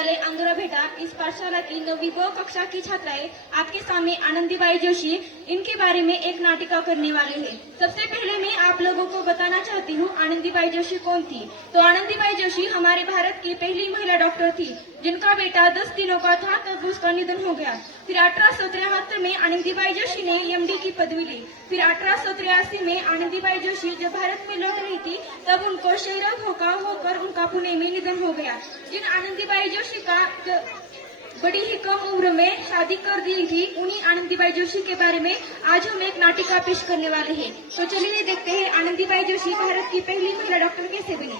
विद्यालय अंदुरा भेटा इस पाठशाला की 9वीं ब कक्षा की छात्राएं आपके सामने आनंदीबाई जोशी इनके बारे में एक नाटिका करने वाले हैं। सबसे पहले मैं आप लोगों को बताना चाहती हूँ आनंदीबाई जोशी कौन थी। तो आनंदीबाई जोशी हमारे भारत की पहली महिला डॉक्टर थी जिनका बेटा 10 दिनों का था तब उसका निधन हो गया। फिर 1873 में आनंदीबाई जोशी ने एमडी की पदवी ली। फिर 1883 में आनंदीबाई जोशी जब भारत में लौट रही थी तब उनको क्षयरोग होकर उनका पुणे में निधन हो गया। जिन आनंदीबाई जोशी का बड़ी ही कम उम्र में शादी कर दी थी उन्हीं आनंदीबाई जोशी के बारे में आज हम एक नाटिका पेश करने वाले हैं। तो चलिए देखते हैं आनंदीबाई जोशी भारत की पहली महिला डॉक्टर कैसे बनी।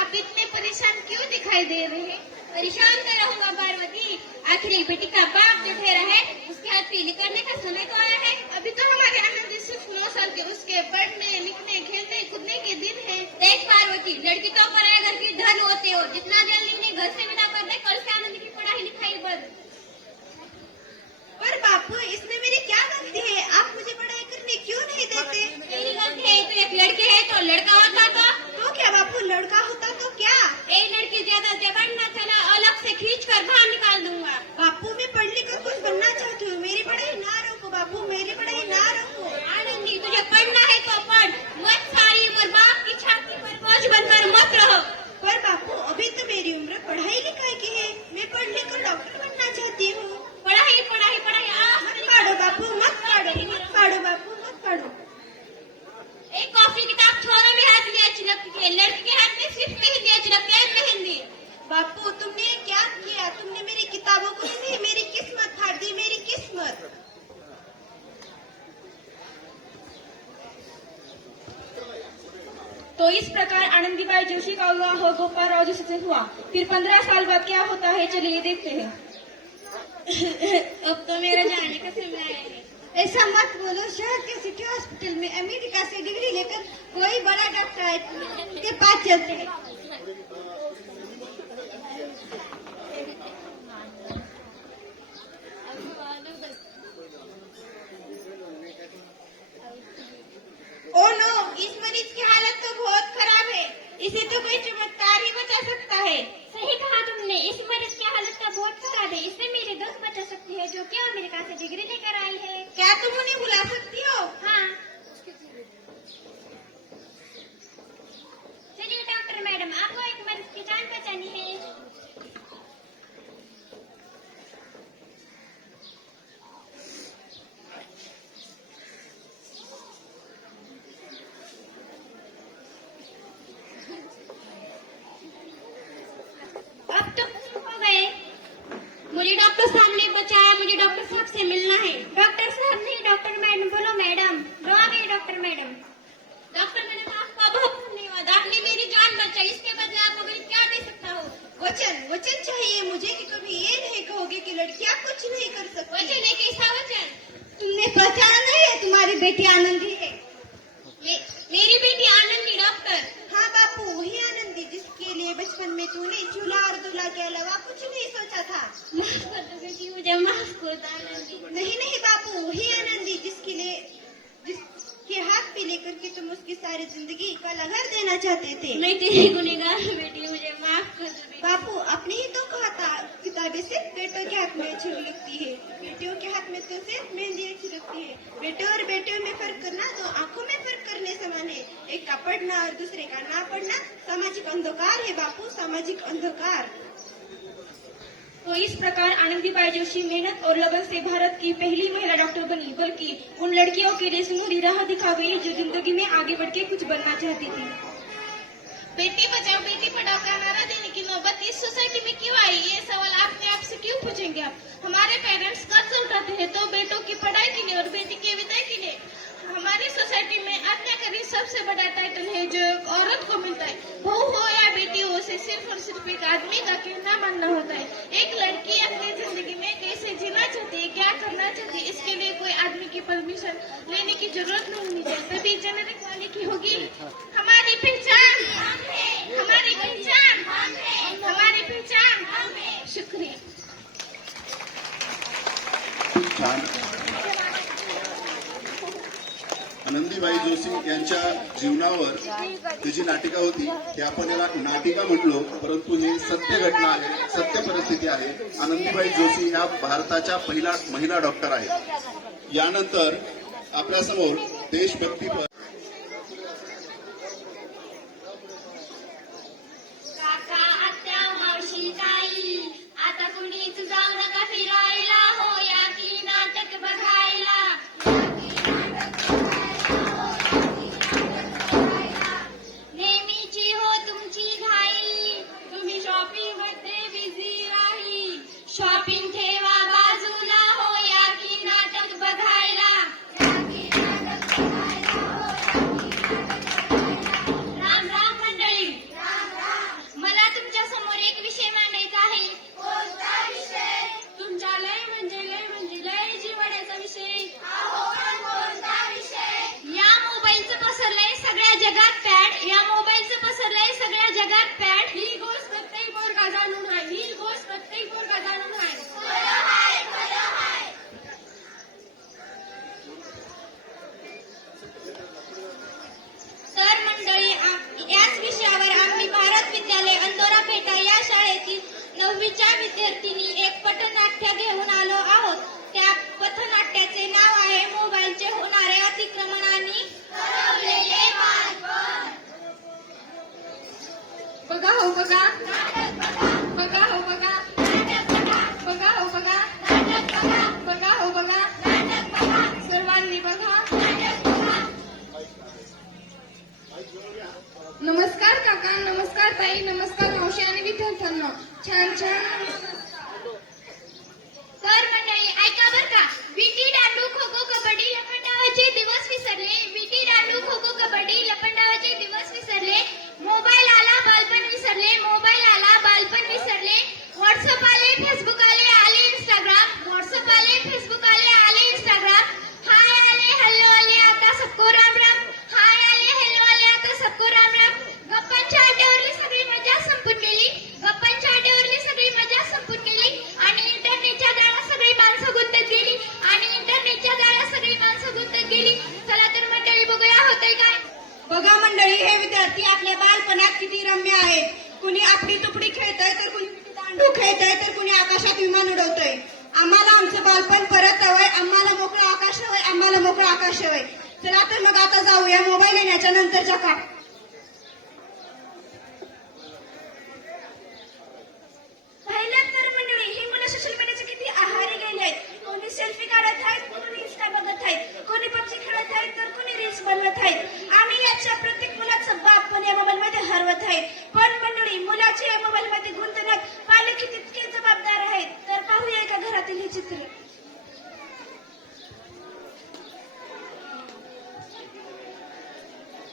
आप इतने परेशान क्यों दिखाई दे रहे हैं? परेशान तो रहूंगा पार्वती, आखिर एक बेटी का बाप जो ठहरा है उसके हाथ पीली करने का समय तो आया है। अभी तो हमारे आनंद सिर्फ 9 साल के, उसके पढ़ने लिखने खेलने कूदने के दिन है। देख पार्वती, लड़की तो पराया घर की धन होते हो, जितना जल्दी उन्हें घर से विदा कर दे कल से आनंद की पढ़ाई लिखाई बंद। पर बापू इसमें मेरी क्या गलती है? आप मुझे पढ़ाई करने क्यों नहीं देते? मेरी गलती है तो एक लड़के है तो लड़का होता तो क्या बापू, लड़का होता तो क्या? एक लड़की ज्यादा जबरन न चला, अलग से खींच कर बाहर निकाल दूंगा। बापू मैं पढ़ लिख कर कुछ बनना चाहती हूँ, मेरी पढ़ाई ना रोको बापू, मेरी पढ़ाई ना रोको। आनंदी तुझे पढ़ना है तो पढ़, मत सारी उम्र बाप की छाती पर बोझ बनकर मत रहो। पर बापू अभी तो मेरी उम्र पढ़ाई लिखाई की है, मैं पढ़ लिख कर डॉक्टर बनना चाहती हूँ। पढ़ाई पढ़ाई पढ़ाई मत काढ़ो बापू, मत काढ़ो, मत काढ़ो बापू, मत काढ़ो। एक कॉपी किताब छोरों में हाथ में अच्छी लगती है, लड़की के हाथ में सिर्फ मेहंदी अच्छी लगती है, मेहंदी। बापू तुमने क्या किया? तुमने मेरी किताबों को नहीं, मेरी किस्मत फाड़ दी, मेरी किस्मत। तो इस प्रकार आनंदीबाई जोशी का विवाह गोपालराव जोशी से हुआ। फिर 15 साल बाद क्या होता है चलिए देखते हैं। अब तो मेरा जाने का समय है। ऐसा मत बोलो, शहर के सिटी हॉस्पिटल में अमेरिका से डिग्री लेकर कोई बड़ा डॉक्टर के पास चलते हैं। ओ नो, इस मरीज की हालत तो बहुत खराब है, इसे तो कोई चमत्कार ही बचा सकता है। सही कहा तुमने, इस मरीज की हालत तो बहुत खराब है, इससे मेरे दोस्त बचा सकती है जो कि अमेरिका से डिग्री लेकर आई है। क्या तुम उन्हें बुला सकती हो? हाँ चलिए डॉक्टर मैडम, आपको एक मरीज की जान बचानी है। अब तो हो गए, मुझे डॉक्टर साहब ने बचाया, मुझे डॉक्टर साहब से मिलना है। डॉक्टर साहब नहीं, डॉक्टर मैडम बोलो। मैडम मेरी डॉक्टर मैडम। डॉक्टर मैडम आपका बहुत धन्यवाद, आपने मेरी जान बचाई, इसके बदले आप मुझे क्या दे सकता हो? वचन चाहिए मुझे कि कभी ये नहीं कहोगे कि लड़कियां कुछ नहीं कर सकती। वचन है, कैसा वचन? तुमने पहचाना नहीं है, तुम्हारी बेटी आनंदी है। मेरी बेटी आनंदी डॉक्टर? हाँ बापू, वही आनंदी जिसके लिए बचपन में तूने चूल्हा और दूल्हा के अलावा कुछ नहीं सोचा था। माफ कर दो बेटी, मुझे माफ कर दो आनंदी। नहीं बापू, वही आनंदी जिसके हाथ पे लेकर के तुम उसकी सारी जिंदगी का लहर देना चाहते थे। मैं तेरी गुनहगार हूँ बेटी, मुझे माफ कर दो बेटी। बापू अपने ही तो कहा था किताबें सिर्फ बेटों के हाथ में अच्छी लगती है, बेटियों के हाथ में तो सिर्फ मेहंदी अच्छी लगती है। बेटों और बेटियों में फर्क करना तो आंखों में फर्क करने समान है। एक का पढ़ना और दूसरे का ना पढ़ना सामाजिक अंधकार है बापू, सामाजिक अंधकार। तो इस प्रकार आनंदीबाई जोशी मेहनत और लगन से भारत की पहली महिला डॉक्टर बनी, बल्कि उन लड़कियों के लिए सुनहरी राह दिखा गई जो जिंदगी में आगे बढ़ के कुछ बनना चाहती थी। बेटी बचाओ बेटी पढ़ाओ का नारा देने की नौबत इस सोसाइटी में क्यों आई? ये सवाल आपने आपसे क्यों पूछेंगे आप? हमारे पेरेंट्स कर्ज उठाते हैं तो बेटों की पढ़ाई के लिए और बेटी की विदाई के लिए। हमारी सोसाइटी में आज्ञाकारी सबसे बड़ा टाइटल है जो एक औरत को मिलता है। बहू हो या बेटी हो, उसे सिर्फ और सिर्फ एक आदमी का कहना मानना होता है। एक लड़की अपनी जिंदगी में कैसे जीना चाहती है, क्या करना चाहती है, इसके लिए कोई आदमी की परमिशन लेने की जरूरत नहीं होनी चाहिए, तभी जेनेरिक वाले की होगी। हमारी पहचान, हमारी पहचान, हमारी पहचान। शुक्रिया। आनंदी आनंदीबाई जोशी यांच्या जीवनावर ही जी नाटिका होती ती आपण याला नाटिका म्हटलो, परंतु ही सत्य घटना आहे, सत्य परिस्थिती आहे. आनंदीबाई जोशी ह्या भारताच्या पहिल्या महिला डॉक्टर आहेत. यानंतर आपल्यासमोर देशभक्तीपर काका आत्या मावशी ताई आता कुणीच जाऊ नका फिरायला हो या की नाटक बघायला. नेहमीची हो तुमची घाई तुम्ही शॉपिंग मध्ये बिझी राही. शॉपिंग ठेवा बाजूला हो या की नाटक बघायला. राम राम मंडळी. मला तुमच्या समोर एक विषय मांडायचा आहे. कोणता विषय? तुमच्या लय म्हणजे लय जिव्हाळ्याचा विषय. कोणता विषय? या मोबाईलचं पसरलंय सगळ्या जगात पॅड. या मोबाईलचं पसरलंय सगळ्या जगात पॅड. ही गोष्ट प्रत्येक पोरगा जाणून आहे. ही गोष्ट प्रत्येक पोरगा जाणून आहे. तर मंडळी याच विषयावर आम्ही भारत विद्यालय अंदोरा पेठा या शाळेतील 9वीच्या विद्यार्थिनी एक पथनाट्य घेऊन आलो आहोत. त्या पथनाट्याचे नाव आहे मोबाईलचे होणारे अतिक्रमण आणि हरवलेले बालपण. बघा हो बघा, बघा हो बघा, बघा हो बघा, बघा हो बघा, सर्वांनी बघा. नमस्कार काका, नमस्कार ताई, नमस्कार मावशी आणि विद्यार्थ्यांना. छान छान. तर मंडळी ऐका बर का. विटी दांडू खो खो कबड्डी लपंडावाचे दिवस विसरले. विटी दांडू खो खो कबड्डी लपंडावाचे दिवस विसरले. मोबाईल आला बालपण विसरले. मोबाईल आला बालपण विसरले. व्हॉट्सअप आले, फेसबुक आले इंस्टाग्राम. व्हॉट्सअप आले, फेसबुक आले इंस्टाग्राम. हाय आले, हॅलो आले, आता सबको राम राम. हाय आले, हॅलो आले, आता सबको राम राम. गप्पांच्या अड्ड्यावरली सगळी मजा संपून गेली. गप्पांच्या अड्ड्यावरली सगळी मजा संपून गेली आणि इंटरनेटच्या जाळ्यात सगळी माणसं गुंतत गेली. आणि इंटरनेटच्या जाळ्यात सगळी माणसं गुंतत गेली. चला तर मंडळी बघूया होतंय काय. बघा मंडळी, हे विद्यार्थी आपल्या बालपणात किती रम्य आहेत. कुणी आपली तुपडी खेळतय तर कुणी विटी दांडू खेळतय तर कुणी आकाशात विमान उडवतय. आम्हाला आमचं बालपण परत हवंय. आम्हाला मोकळं आकाश हवंय. आम्हाला मोकळं आकाश हवंय. चला तर मग आता जाऊया मोबाईल येण्याच्या नंतरच्या काळात. पाहिलं तर मंडळी, ही मुलं सोशल मीडियाचे किती आहारी गेले आहेत. कोणी सेल्फी काढत आहेत, कोणी इंस्टा बघत आहेत, कोणी पबजी खेळत आहेत तर कोणी रील्स बनवत आहेत. आम्ही याच्या प्रत्येक मुलाचं बाप पण या मोबाईलमध्ये हरवत आहेत. पण मंडळी, मुलाची या मोबाईलमध्ये गुंतवणूक पालक तितके जबाबदार आहेत. तर पाहूया एका घरातील हे चित्र.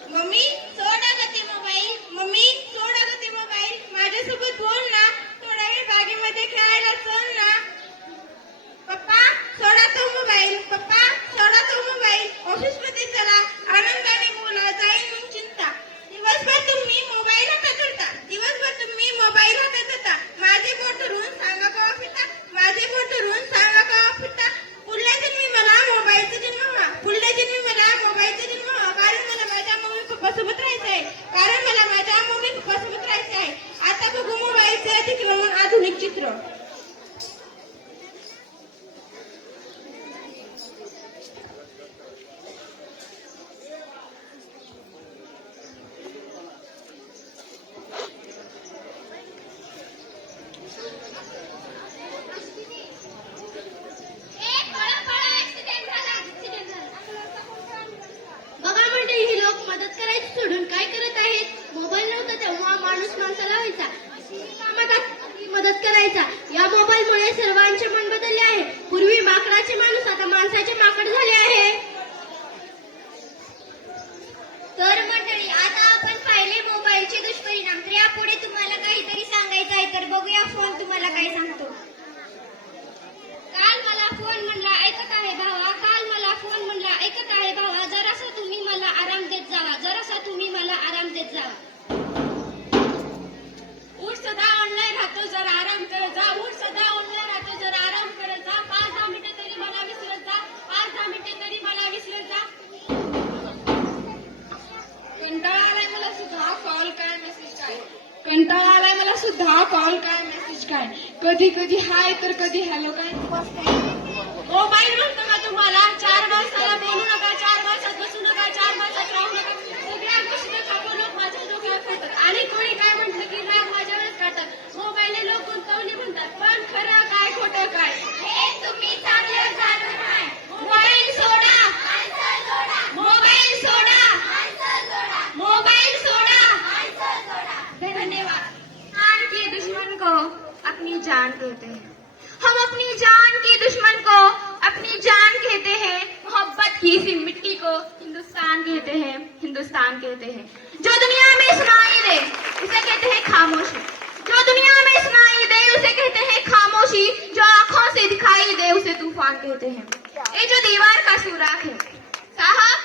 मम्मी सोडा ग ते मोबाईल. मम्मी सोडा ग ते मोबाईल. माझ्यासोबत बोल ना. थोडा वेळ बागेमध्ये खेळायला चल ना. पप्पा सोडा तो मोबाईल. पप्पा सोडा तो मोबाईल. ऑफिसमध्ये चला. आनंदाने बोला. जाईल मग चिंता. दिवसभर तुम्ही मोबाईल हातात धरता. दिवसभर तुम्ही मोबाईल हातात धरता. माझे बोट धरून सांगा केव्हा फिरता. माझे बोट धरून सांगा केव्हा फिरता. पुढल्या जन्मी मला मोबाईलचा जन्म व्हा. पुढल्या जन्मी मला मोबाईलचा जन्म व्हा. कारण मला माझ्या मम्मी पप्पासोबत राहायचं आहे. कारण मला माझ्या मम्मी पप्पासोबत राहायचं आहे. आता बघू मोबाईलचे अतिक्रमण आधुनिक चित्र. बघा मंडळी, ही लोक मदत करायची सोडून काय करत आहेत. मोबाईल नव्हता तेव्हा माणूस माणसाला व्हायचा. कामात आपली मदत करायचा. या मोबाईलमुळे सर्वांचे मन बदलले आहे. पूर्वी माकडाचे माणूस आता माणसाचे माकड झाले आहे. तर मंडळी, आता आपण पाहिले मोबाईलचे दुष्परिणाम. तर यापुढे तुम्हाला काहीतरी सांगायचं आहे. तर बघूया फोन तुम्हाला काय सांगतो. काल मला फोन म्हणला ऐकत आहे भावा. काल मला फोन म्हणला ऐकत आहे भावा. जरासा तुम्ही मला आराम देत जावा. जरासा तुम्ही मला आराम देत जावा. उठ सदा ऑनलाईन राहतो, जरा आराम करत जा. उठ सदा ऑनलाईन राहतो, जरा आराम करत जा. 5-10 मिनिटं तरी मला विसरत जा. 5-10 मिनिटं तरी मला विसरत जा. कंटाळा आलाय मला सुद्धा. कॉल काय मेसेज काय, कधी कधी हाय तर कधी हॅलो काय. मोबाईल म्हणतो का तुम्हाला? 4 माणसाला बोलू नका, 4 माणसात बसू नका, 4 माणसात राहू नका. सगळ्या गोष्टी ठाकूर लोक माझ्या डोक्यावर काढतात आणि कोणी काय म्हटलं की राग माझ्यावरच काढतात. मोबाईल लोक गुंतवणी म्हणतात, पण खरं काय खोटं काय हे तुम्ही चांगलं जाणून आहे. Mobile soda, mobile soda, mobile soda. धन्यवाद. जान के दुश्मन को अपनी जान कहते हैं. हम अपनी जान के दुश्मन को अपनी जान कहते हैं. मोहब्बत की इसी मिट्टी को हिंदुस्तान कहते हैं, हिंदुस्तान कहते हैं. जो दुनिया में सुनाई दे उसे कहते हैं खामोशी. जो दुनिया में सुनाई दे उसे कहते हैं खामोशी. जो आंखों से दिखाई दे उसे तूफान कहते हैं. ये जो दीवार का सुराख है साहब,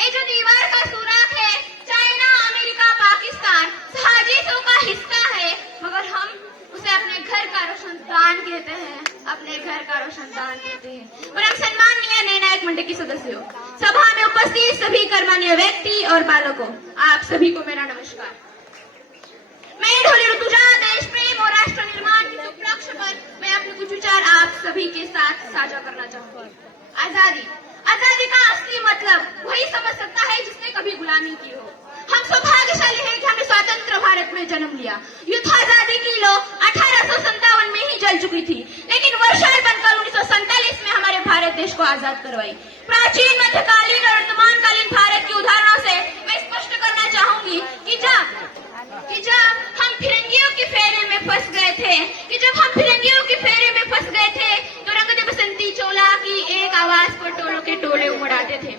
ये जो दीवार का सुराख है, चाइना, अमेरिका, पाकिस्तान साजिशों का हिस्सा है, मगर हम उसे अपने घर का रोशनदान कहते हैं, अपने घर का रोशनदान कहते हैं. और हम सम्माननीय निर्णायक मंडल की सदस्यों, सभा में उपस्थित सभी गणमान्य व्यक्ति और बालकों, आप सभी को मेरा नमस्कार. मैं ढोली ऋतुजा देश प्रेम और राष्ट्र निर्माण के उपलक्ष्य पर मैं अपने कुछ विचार आप सभी के साथ साझा करना चाहूंगी. आजादी, आजादी का असली मतलब वही समझ सकता है जिसने कभी गुलामी की हो. हम सौभाग्यशाली हैं कि हमने स्वतंत्र भारत में जन्म लिया. युद्ध आजादी की लो 1857 में ही जल चुकी थी, लेकिन वर्षाएं बनकर 1947 में हमारे भारत देश को आजाद करवाई. प्राचीन, मध्यकालीन और वर्तमानकालीन भारत के उदाहरणों से मैं स्पष्ट करना चाहूंगी कि जब हम फिरंगियों के फेरे में फंस गए थे, तो रंग दे बसंती चोला की एक आवाज पर टोलों के टोले उमड़ आते थे.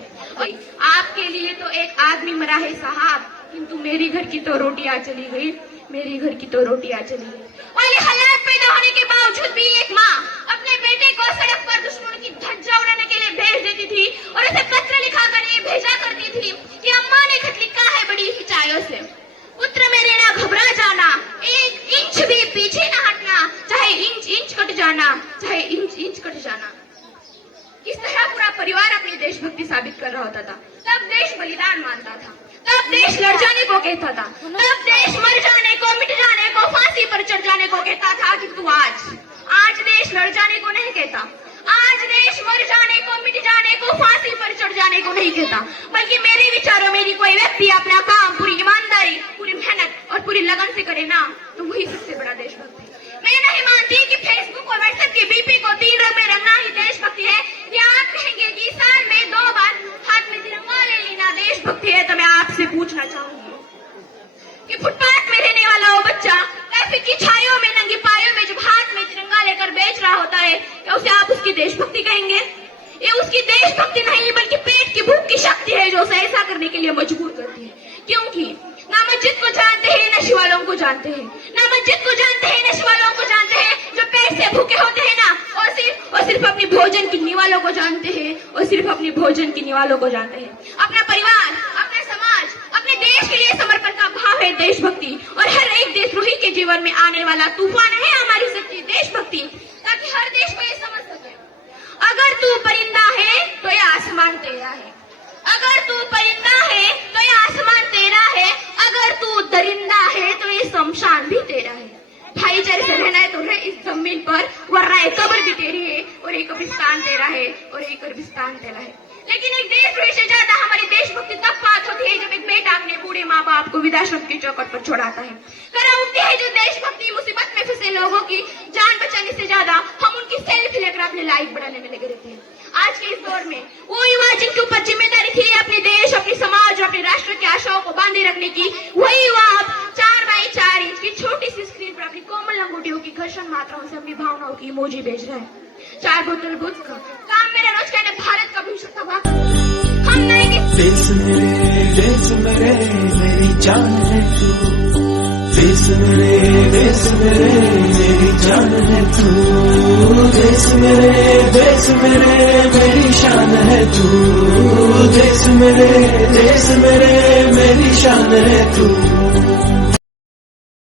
आपके लिए तो एक आदमी मरा है साहब, किंतु मेरी घर की तो रोटियां चली गई, मेरी घर की तो रोटियां चली गई. वाले हालात पैदा होने के बावजूद भी एक माँ अपने बेटे को सड़क पर दुश्मन की धज्जा उड़ाने के लिए भेज देती थी और उसे पत्र लिखाकर ये भेजा करती थी कि अम्मा ने खत लिखा है बड़ी हिचाइयों से. पुत्र मेरे ना घबरा जाना, 1 इंच भी पीछे न हटना, चाहे इंच इंच कट जाना, चाहे इंच इंच कट जाना. इस तरह पूरा परिवार अपनी देशभक्ति साबित कर रहा होता था. तब देश बलिदान मानता था, तब देश लड़ जाने को कहता था, तब देश मर जाने को, मिट जाने को, फांसी पर चढ़ जाने को कहता था. किंतु आज देश लड़ जाने को नहीं कहता. आज देश मर जाने को, मिट जाने को, फांसी पर चढ़ जाने को नहीं कहता, बल्कि मेरे विचारों में यदि कोई व्यक्ति अपना काम पूरी ईमानदारी, पूरी मेहनत और पूरी लगन से करे ना, तो वही सबसे बड़ा देशभक्त है. मैं नहीं मानती कि फेसबुक और व्हाट्सएप की बीपी को 3 रंग में रंगना ही देशभक्ति है. या आप कहेंगे कि साल में 2 बार हाथ में तिरंगा ले लेना देशभक्ति है, तो मैं आपसे पूछना चाहूंगी कि फुटपाथ में रहने वाला वो बच्चा ट्रैफिक की छायों में, नंगी पायों में जब हाथ में तिरंगा लेकर बेच रहा होता है, क्या उसे आप उसकी देशभक्ति कहेंगे? ये उसकी देशभक्ति नहीं बल्कि पेट की भूख की शक्ति है जो उसे ऐसा करने के लिए मजबूर करती है. क्योंकि ना मस्जिद को जानते हैं न शिवालों को जानते हैं, ना मस्जिद को जानते हैं न शिवालों को जानते हैं. जो पेट से भूखे होते हैं ना, और सिर्फ अपनी भोजन की निवालों को जानते हैं, और सिर्फ अपनी भोजन की निवालों को जानते हैं. अपना परिवार, अपना समाज, अपने देश के लिए समर्पण का भाव है देशभक्ति. और हर एक देशद्रोही के जीवन में आने वाला तूफान है हमारी सच्ची देशभक्ति, ताकि हर देश को ये समझ सके, अगर तू परिंदा है तो ये आसमान तेरा है, अगर तू परिंदा है तो ये आसमान तेरा है, अगर तू दरिंदा है तो ये शमशान भी तेरा है. भाईचारे से रहना है तो रह इस जमीन पर, वरना ये कब्र भी तेरी है और ये कब्रिस्तान तेरा है, और ये कब्रिस्तान तेरा है. लेकिन एक देशद्रोही से ज्यादा हमारी देशभक्ति तब बात होती है जब एक बेटा अपने बूढ़े माँ बाप को वृद्धाश्रम की चौखट पर छोड़ाता है. करा उठती है जो देशभक्ति. मुसीबत में फंसे लोगों की जान बचाने से ज्यादा हम उनकी सेल्फी लेकर अपने लाइफ बढ़ाने में लगे रहते हैं. आज के इस दौर में वो युवा जिनके ऊपर जिम्मेदारी थी अपने देश, अपने समाज और अपने राष्ट्र की आशाओं को बांधे रखने की, वही युवा अब 4x4 इंच की छोटी सी स्क्रीन पर अपनी कोमल अंगूठियों की घर्षण मात्राओं से अपनी भावनाओं की इमोजी भेज रहा है. 4 बोतल दूध का काम मेरा रोज कहने भारत का भविष्य तबाह. हम नहीं देश मेरे मेरी जान है तू. देश मेरे मेरी जान है तू. देश मेरे मेरी शान है तू. देश मेरे मेरी शान है तू.